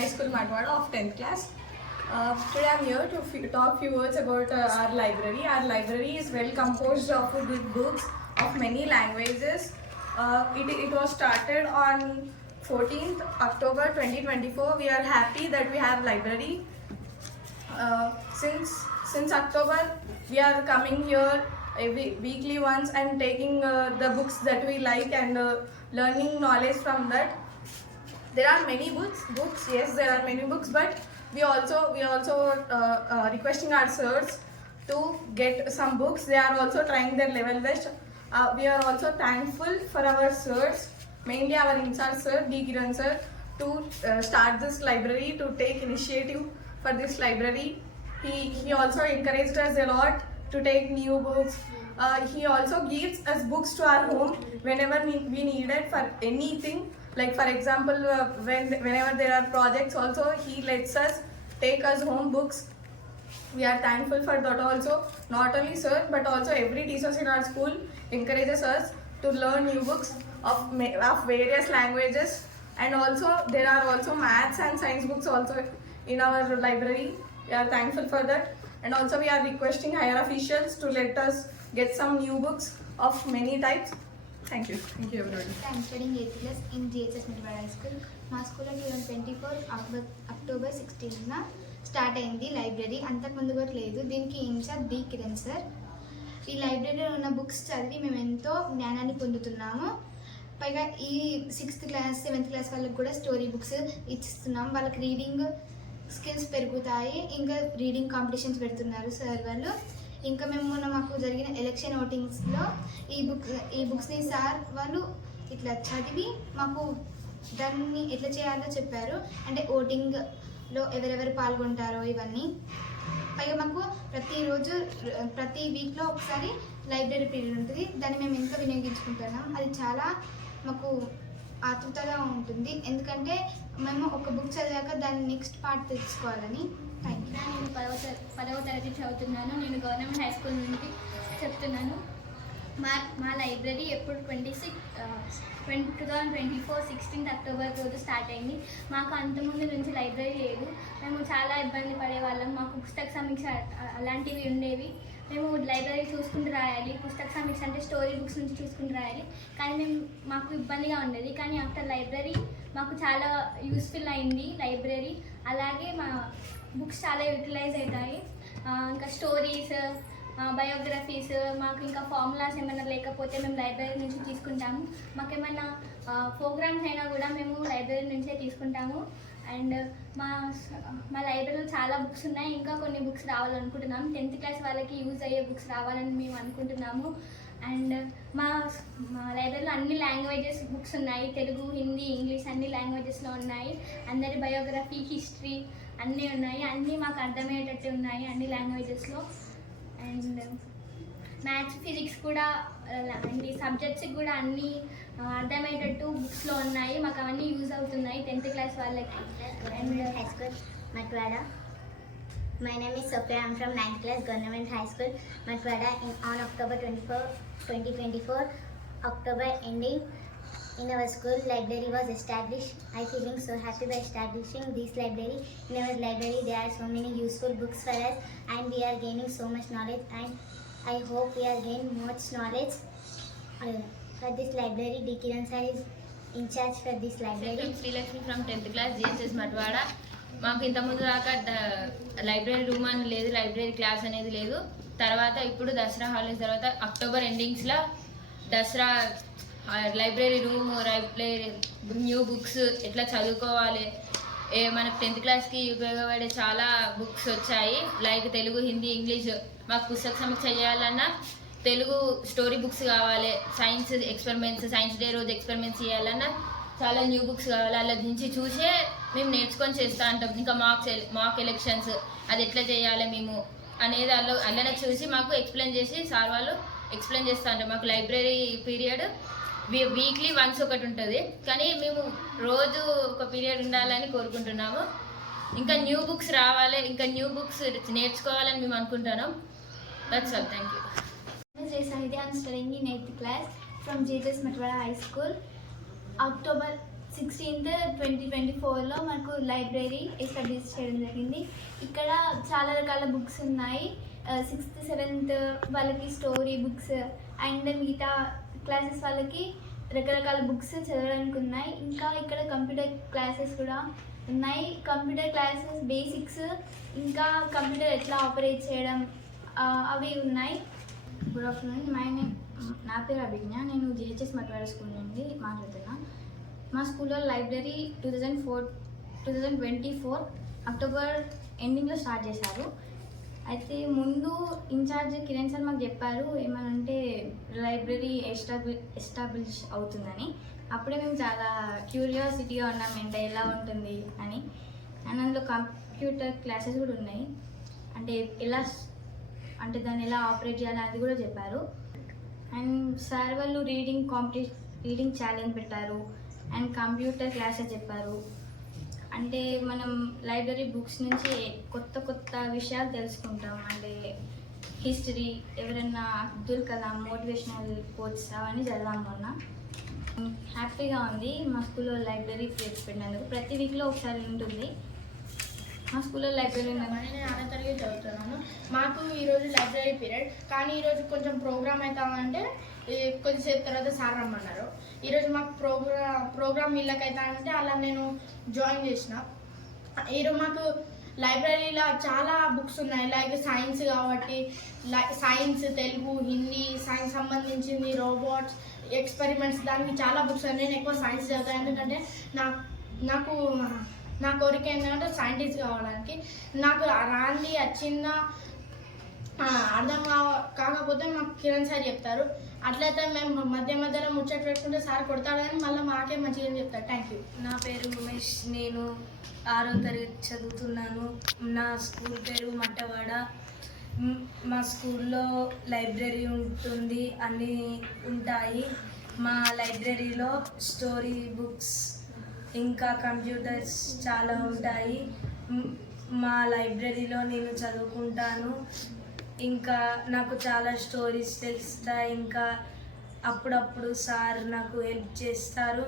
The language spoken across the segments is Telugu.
High School Matwada of 10th class. Today I'm here to talk few words about our library. Our library is well composed of good books of many languages. It was started on 14th October 2024. We are happy that we have library. Since October, we are coming here weekly once and taking the books that we like and learning knowledge from that. There are many books. Yes, there are many books, but we also requesting our sirs to get some books. They are also trying their level best. We are also thankful for our sirs, mainly our in-charge sir, D. Kiran sir, to start this library, to take initiative for this library. He also encouraged us a lot to take new books. He also gives us books to our home whenever we need it for anything. Like for example, whenever there are projects also, he lets us take us home books. We are thankful for that also. Not only sir, but also every teachers in our school encourages us to learn new books of various languages. And also there are also maths and science books also in our library. We are thankful for that. And also we are requesting higher officials to let us get some new books of many types. Thank you everybody. I'm studying 8th class in JHS Matwada High School. మా స్కూల్లో 2024 అక్టోబర్ 16న స్టార్ట్ అయింది లైబ్రరీ. అంతకుముందు కూడా లేదు. దీనికి ఇన్ఛార్జ్ డి కిరణ్ సార్. ఈ లైబ్రరీలో ఉన్న బుక్స్ చదివి మేము ఎంతో జ్ఞానాన్ని పొందుతున్నాము. పైగా ఈ 6th క్లాస్ 7th క్లాస్ వాళ్ళకి కూడా స్టోరీ బుక్స్ ఇచ్చిస్తున్నాం. వాళ్ళకి రీడింగ్ స్కిల్స్ పెరుగుతాయి. ఇంకా రీడింగ్ కాంపిటీషన్స్ పెడుతున్నారు సార్ వాళ్ళు. ఇంకా మేము మాకు జరిగిన ఎలక్షన్ ఓటింగ్స్లో ఈ బుక్స్ని సార్ వాళ్ళు ఇట్లా చదివి మాకు దాన్ని ఎట్లా చేయాలో చెప్పారు. అంటే ఓటింగ్లో ఎవరెవరు పాల్గొంటారో ఇవన్నీ. పైగా మాకు ప్రతిరోజు ప్రతి వీక్లో ఒకసారి లైబ్రరీ పీరియడ్ ఉంటుంది. దాన్ని మేము ఎంతో వినియోగించుకుంటున్నాం. అది చాలా మాకు ఆతృతగా ఉంటుంది. ఎందుకంటే మేము ఒక బుక్ చదివాక దాన్ని నెక్స్ట్ పార్ట్ తెలుసుకోవాలని. Thank you. నేను 10వ తరగతి చదువుతున్నాను. నేను గవర్నమెంట్ హై స్కూల్ నుండి చెప్తున్నాను. మా లైబ్రరీ ఎప్పుడు 2024 16th అక్టోబర్ రోజు స్టార్ట్ అయింది. మాకు అంతకుముందు నుంచి లైబ్రరీ లేదు. మేము చాలా ఇబ్బంది పడేవాళ్ళం. మాకు పుస్తక సమీక్ష అలాంటివి ఉండేవి. మేము లైబ్రరీ చూసుకుంటూ రాయాలి. పుస్తక సమీక్ష అంటే స్టోరీ బుక్స్ నుంచి చూసుకుంటూ రాయాలి. కానీ మాకు ఇబ్బందిగా ఉండేది. కానీ ఆఫ్టర్ లైబ్రరీ మాకు చాలా యూస్ఫుల్ అయింది లైబ్రరీ. అలాగే మా బుక్స్ చాలా యూటిలైజ్ అవుతాయి. ఇంకా స్టోరీస్, బయోగ్రఫీస్, మాకు ఇంకా ఫార్ములాస్ ఏమైనా లేకపోతే మేము లైబ్రరీ నుంచి తీసుకుంటాము. మాకేమైనా ప్రోగ్రామ్స్ అయినా కూడా మేము లైబ్రరీ నుంచే తీసుకుంటాము. అండ్ మా లైబ్రరీలో చాలా బుక్స్ ఉన్నాయి. ఇంకా కొన్ని బుక్స్ రావాలనుకుంటున్నాము. 10th క్లాస్ వాళ్ళకి యూజ్ అయ్యే బుక్స్ రావాలని మేము అనుకుంటున్నాము. అండ్ మా లైబ్రరీలో అన్ని లాంగ్వేజెస్ బుక్స్ ఉన్నాయి. తెలుగు, హిందీ, ఇంగ్లీష్ అన్ని లాంగ్వేజెస్లో ఉన్నాయి. అందరి బయోగ్రఫీ, హిస్టరీ అన్నీ ఉన్నాయి. అన్నీ మాకు అర్థమయ్యేటట్టు ఉన్నాయి అన్ని లాంగ్వేజెస్లో. అండ్ మ్యాథ్స్, ఫిజిక్స్ కూడా అన్ని సబ్జెక్ట్స్కి కూడా అన్నీ అర్థమయ్యేటట్టు బుక్స్లో ఉన్నాయి. మాకు అవన్నీ యూజ్ అవుతున్నాయి 10th క్లాస్ వాళ్ళకి. And high school Matwada. My name is Sophia. I'm from 9th class Government High School Matwada. On October 24, 2024, October ending, in our school library was established. I feeling so happy by establishing this library. In our library there are so many useful books for us and we are gaining so much knowledge, and I hope we are gaining much knowledge for this library. D. Kiran sir is in charge for this library. Srilakshmi from 10th class JHS Matwada. మాకు ఇంతకుముందు దాకా లైబ్రరీ రూమ్ అని లేదు, లైబ్రరీ క్లాస్ అనేది లేదు. తర్వాత ఇప్పుడు దసరా హాలిడేస్ తర్వాత అక్టోబర్ ఎండింగ్స్లో Dasara library room, library new books ఎట్లా చదువుకోవాలి, మనకు 10th క్లాస్కి ఉపయోగపడే చాలా బుక్స్ వచ్చాయి. Like Telugu, Hindi, English. మాకు పుస్తక సమీక్ష చేయాలన్నా తెలుగు స్టోరీ బుక్స్ కావాలి. సైన్స్ ఎక్స్పెరిమెంట్స్, సైన్స్ డే రోజు ఎక్స్పెరిమెంట్స్ చేయాలన్నా చాలా న్యూ బుక్స్ కావాలి. అలా నుంచి చూసే మేము నేర్చుకొని చేస్తూ ఉంటాం. ఇంకా మాక్ ఎలక్షన్స్ అది ఎట్లా చేయాలి మేము అనేది అలానే చూసి మాకు ఎక్స్ప్లెయిన్ చేసి సార్ వాళ్ళు ఎక్స్ప్లెయిన్ చేస్తూ ఉంటాం. మాకు లైబ్రరీ పీరియడ్ వీక్లీ వన్స్ ఒకటి ఉంటుంది. కానీ మేము రోజు ఒక పీరియడ్ ఉండాలని కోరుకుంటున్నాము. ఇంకా న్యూ బుక్స్ రావాలి, ఇంకా న్యూ బుక్స్ నేర్చుకోవాలని మేము అనుకుంటున్నాం. That's all. Thank you. I'm studying in 8th class from JHS Matwada High School. October 16th 2024లో మనకు లైబ్రరీ ఎస్టాబ్లిష్ చేయడం జరిగింది. ఇక్కడ చాలా రకాల బుక్స్ ఉన్నాయి. 6th 7th వాళ్ళకి స్టోరీ బుక్స్ అండ్ మిగతా క్లాసెస్ వాళ్ళకి రకరకాల బుక్స్ చదవడానికి ఉన్నాయి. ఇంకా ఇక్కడ కంప్యూటర్ క్లాసెస్ కూడా ఉన్నాయి. కంప్యూటర్ క్లాసెస్ బేసిక్స్, ఇంకా కంప్యూటర్ ఎట్లా ఆపరేట్ చేయడం అవి ఉన్నాయి. Good afternoon. నా పేరు అభిజ్ఞ. నేను జిహెచ్ఎస్ మట్వాడ స్కూల్ నుండి మాట్లాడుతున్నా. మా స్కూల్లో లైబ్రరీ 2024 అక్టోబర్ ఎండింగ్లో స్టార్ట్ చేశారు. అయితే ముందు ఇన్ఛార్జ్ కిరణ్ సార్ మాకు చెప్పారు ఏమనంటే లైబ్రరీ ఎస్టాబ్లిష్ అవుతుందని. అప్పుడే మేము చాలా క్యూరియాసిటీగా ఉన్నాం ఏంటో ఎలా ఉంటుంది అని. అండ్ అందులో కంప్యూటర్ క్లాసెస్ కూడా ఉన్నాయి. అంటే దాన్ని ఎలా ఆపరేట్ చేయాలి అది కూడా చెప్పారు. అండ్ సార్ వాళ్ళు రీడింగ్ ఛాలెంజ్ పెట్టారు అండ్ కంప్యూటర్ క్లాసెస్ చెప్పారు. అంటే మనం లైబ్రరీ బుక్స్ నుంచి కొత్త విషయాలు తెలుసుకుంటాం. అంటే హిస్టరీ, ఎవరైనా అబ్దుల్ కలాం మోటివేషనల్ కోట్స్ అవన్నీ చదివాము మొన్న. హ్యాపీగా ఉంది మా స్కూల్లో లైబ్రరీ పెట్టినందుకు. ప్రతి వీక్లో ఒకసారి ఉంటుంది మా స్కూల్లో లైబ్రరీ. నేను 6వ తరగతి చదువుతున్నాను. మాకు ఈరోజు లైబ్రరీ పీరియడ్, కానీ ఈరోజు కొంచెం ప్రోగ్రామ్ అవుతామంటే కొద్దిసేపు తర్వాత సార్ రమ్మన్నారు. ఈరోజు మాకు ప్రోగ్రామ్ వీళ్ళకి అవుతానంటే అలా నేను జాయిన్ చేసిన. ఈరోజు మాకు లైబ్రరీలో చాలా బుక్స్ ఉన్నాయి. లైక్ సైన్స్ కాబట్టి సైన్స్, తెలుగు, హిందీ, సైన్స్ సంబంధించింది, రోబోట్స్, ఎక్స్పెరిమెంట్స్, దానికి చాలా బుక్స్ ఉన్నాయి. నేను ఎక్కువ సైన్స్ చదువుతాను ఎందుకంటే నా కోరిక ఏంటంటే సైంటిస్ట్ కావడానికి. నాకు రాంది వచ్చిందా అర్థం కాకపోతే మాకు కిరణ్ సార్ చెప్తారు. అట్లయితే మేము మధ్యలో ముచ్చట పెట్టుకుంటే సార్ కొడతాడు, కానీ మళ్ళీ మాకే మంచిగా చెప్తారు. Thank you. నా పేరు ఉమేష్. నేను 6వ తరగతి చదువుతున్నాను. నా స్కూల్ పేరు మట్టవాడ. మా స్కూల్లో లైబ్రరీ ఉంటుంది, అన్నీ ఉంటాయి. మా లైబ్రరీలో స్టోరీ బుక్స్ ఇంకా కంప్యూటర్స్ చాలా ఉంటాయి. మా లైబ్రరీలో నేను చదువుకుంటాను. ఇంకా నాకు చాలా స్టోరీస్ తెలుస్తాయి. ఇంకా అప్పుడప్పుడు సార్ నాకు హెల్ప్ చేస్తారు.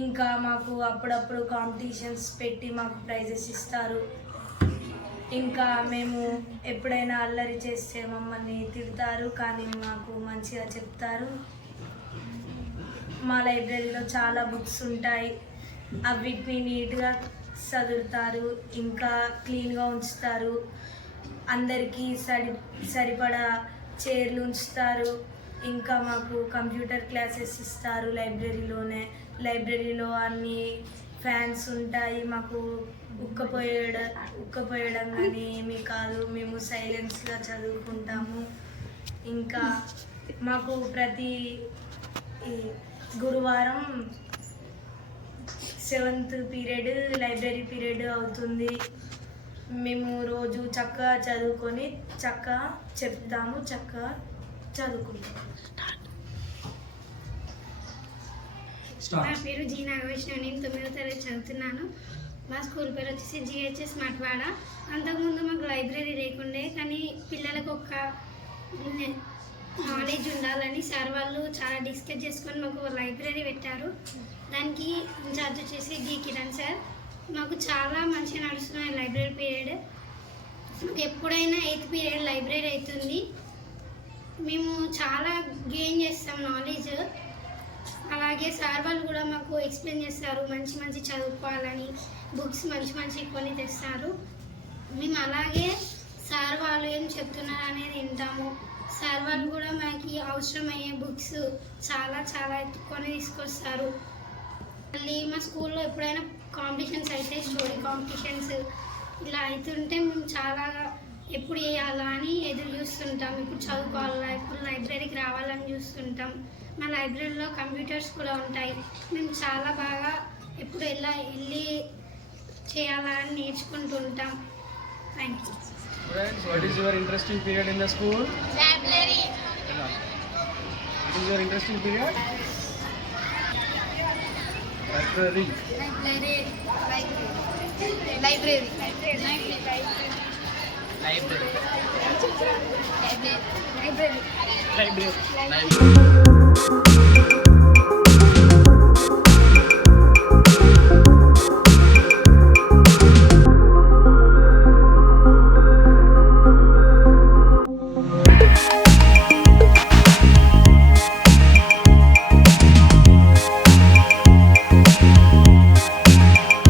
ఇంకా మాకు అప్పుడప్పుడు కాంపిటీషన్స్ పెట్టి మాకు ప్రైజెస్ ఇస్తారు. ఇంకా మేము ఎప్పుడైనా అల్లరి చేస్తే మమ్మల్ని తిడతారు, కానీ మాకు మంచిగా చెప్తారు. మా లైబ్రరీలో చాలా బుక్స్ ఉంటాయి. అవిటిని నీట్గా చదువుతారు, ఇంకా క్లీన్గా ఉంచుతారు. అందరికీ సరిపడా చైర్లు ఉంచుతారు. ఇంకా మాకు కంప్యూటర్ క్లాసెస్ ఇస్తారు లైబ్రరీలో అన్ని ఫ్యాన్స్ ఉంటాయి. మాకు ఉక్కపోయడం కానీ ఏమీ కాదు. మేము సైలెన్స్గా చదువుకుంటాము. ఇంకా మాకు ప్రతి గురువారం 7th పీరియడ్ లైబ్రరీ పీరియడ్ అవుతుంది. మేము రోజు చక్కగా చదువుకొని చక్కగా చెప్తాము, చక్కగా చదువుకుంటాము. నా పేరు జీ నాగవైష్ణవి. నేను 9వ తరగతి చదువుతున్నాను. మా స్కూల్ పేరు వచ్చేసి జిహెచ్ఎస్ మట్వాడ. అంతకుముందు మాకు లైబ్రరీ లేకుండే, కానీ పిల్లలకు ఒక నాలెడ్జ్ ఉండాలని సార్ వాళ్ళు చాలా డిస్కస్ చేసుకొని మాకు లైబ్రరీ పెట్టారు. దానికి ఇన్ఛార్జ్ వచ్చేసి డి కిరణ్ సార్. మాకు చాలా మంచిగా నడుస్తున్నాయి లైబ్రరీ పీరియడ్. ఎప్పుడైనా 8th పీరియడ్ లైబ్రరీ అవుతుంది. మేము చాలా గెయిన్ చేస్తాం నాలెడ్జ్. అలాగే సార్ వాళ్ళు కూడా మాకు ఎక్స్ప్లెయిన్ చేస్తారు, మంచి చదువుకోవాలని బుక్స్ మంచి కొని తెస్తారు. మేము అలాగే సార్ వాళ్ళు ఏం చెప్తున్నారు అనేది వింటాము. సార్ వాళ్ళు కూడా మనకి అవసరమయ్యే బుక్స్ చాలా కొని తీసుకొస్తారు. మళ్ళీ మా స్కూల్లో ఎప్పుడైనా కాంపిటీషన్స్ అయితే స్టోరీ కాంపిటీషన్స్ ఇలా అవుతుంటే మేము చాలా ఎప్పుడు వేయాలా అని ఎదురు చూస్తుంటాం. ఇప్పుడు చదువుకోవాలా, ఇప్పుడు లైబ్రరీకి రావాలని చూస్తుంటాం. మా లైబ్రరీలో కంప్యూటర్స్ కూడా ఉంటాయి. మేము చాలా బాగా ఎప్పుడు వెళ్ళి చేయాలా అని నేర్చుకుంటుంటాం. Thank you. Friends, what is your interesting period in the school? Library. What is your interesting period? Library. Library.